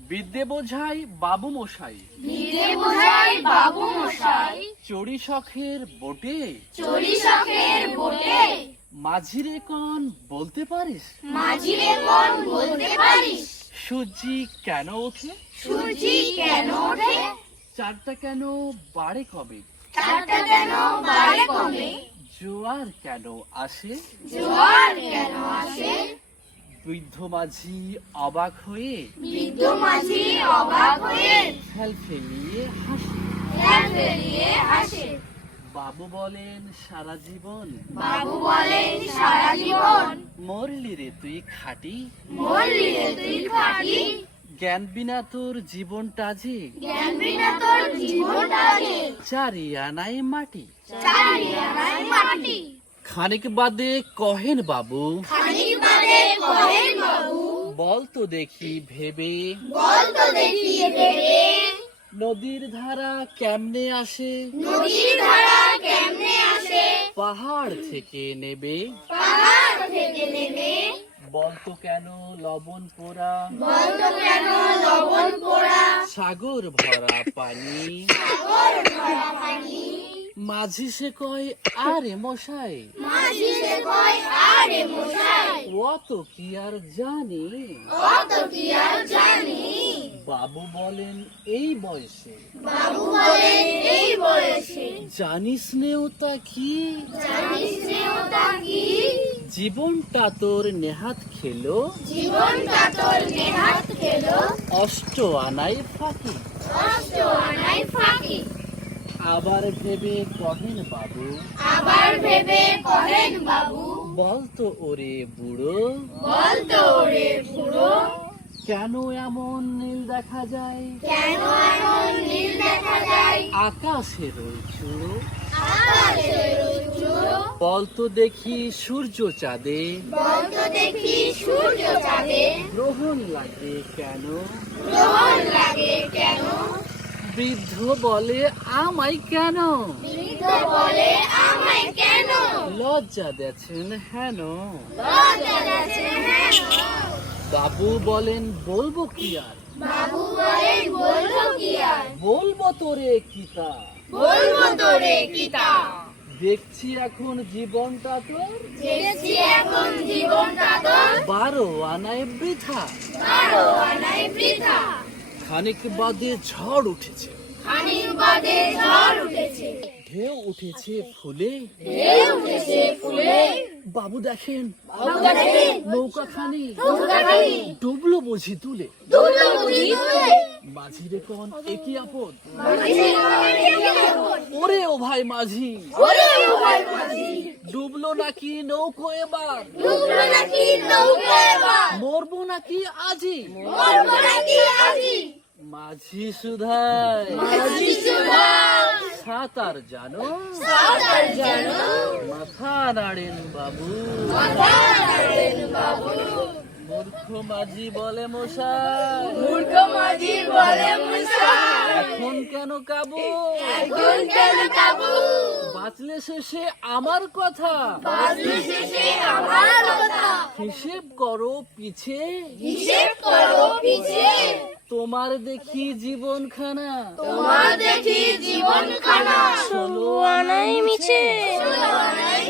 বিদ্যে বোঝাই বাবু মশাই, বিদ্যে বোঝাই বাবু মশাই, চড়ি শখের বোটে, চড়ি শখের বোটে, মাঝিরে কন বলতে পারিস, মাঝিরে কোন বলতে পারিস, সূর্যি কেন ওঠে, সূর্যি কেন ওঠে, চারটা কেন বাড়ে কবে, চারটা কেন বাড়ে কমে, জোয়ার কেন আসে, জোয়ার কেন আসে, বৃদ্ধ মাঝি অবাক হয়ে বৃদ্ধ মাঝি অবাক হয়ে ফেল ফেলিয়ে হাসে। ধ্যান ফেলিয়ে হাসে। বাবু বলেন সারা জীবন, বাবু বলেন সারা জীবন, মরলি রে তুই খাটি, মরলি রে তুই খাটি, জ্ঞান বিনা তোর জীবনটা যে জ্ঞান বিনা তোর জীবনটা যে চারি আনাই মাটি। চারি আনায় মাটি। খানিক বাদে কহেন বাবু, খানিক বাদে কহেন বাবু, বল তো দেখি ভেবে, বল তো দেখি ভেবে, নদীর ধারা কেমনে আসে, নদীর ধারা কেমনে আসে, পাহাড় থেকে নেবে, পাহাড় থেকে নেমে, বল তো কেন লবণ পোড়া, বল তো কেন লবণ পোড়া, সাগর ভরা পানি, সাগর ভরা পানি, মাঝি সে কয় আরে মশাই, মাঝি সে কয় আরে মশাই, অত কি আর জানি, অত কি আর জানি, বাবু বলেন এই বয়সে বাবু বলেন এই বয়সে, জানিস নে ওটা কি, জানিস নে ওটা কি, জীবনটা তোর নেহাত খেলো, জীবনটা তোর নেহাত খেলো, অষ্ট আনাই ফাঁকি। কষ্ট আনাই ফাঁকি। আবার ভেবে কহেন বাবু, আবার ভেবে কহেন বাবু, বল তো ওরে বুড়ো, বল তো রে বুড়ো, কেন এমন নীল দেখা যায়, কেন এমন নীল দেখা যায়, আকাশের ওই চূড়ো, আকাশের উঁচু, বল তো দেখি সূর্য চাঁদে, বল তো দেখি সূর্য চাঁদে, গ্রহণ লাগে কেন, গ্রহণ লাগে কেন, বৃদ্ধ বলে আমায় কেন, বৃদ্ধ বলে আমায় কেন, লজ্জা দেখছেন হেন, লজ্জা যাচ্ছে হেন, বাবু বলেন বলবো কি আর, বাবু বলেন বলবো কি আর, বলবো তোরে কি তা, বলবো তোরে কিতা, দেখছি এখন জীবনটা তোর দেখছি এখন জীবনটা তোর 12 আনায় বৃথা। 12 আনায় বৃথা। খানিক বাদে ঝড় উঠেছে, খানিক বাদে ঝড় উঠেছে, ঢেউ উঠেছে ফুলে, ঢেউ উঠেছে ফুলে, বাবু দেখেন বাবু দেখেন নৌকাখানি নৌকাখানি ডুবলো বুঝি তুলে, ডুবলো বুঝি তুলে, মাঝিরে কোন একই আপদ, মাঝি কয় কেমন, ওরে ও ভাই মাঝি, ওরে ও ভাই মাঝি, ডুবলো নাকি নৌকো এবার, ডুবলো নাকি নৌকা এবার, মরবো নাকি আজি, মরবো নাকি আজি, মাঝি সুধায় মাঝি সুধাই, সাঁতার জানো, সাঁতার জানো, মাথা নাড়েন বাবু, মাথা নাড়েন বাবু, মূর্খ মাঝি বলে মশাই, মূর্খ মাঝি বলে মশাই, এখন কেন কাবু, এখন কেন কাবু, বাঁচলে শেষে আমার কথা, বাজলে শেষে আমার কথা, হিসেব করো পিছে, হিসেব করো পিছে, তোমার দেখি জীবনখানা, তোমার দেখি জীবন খানা, 16 আনাই মিছে, 16 আনাই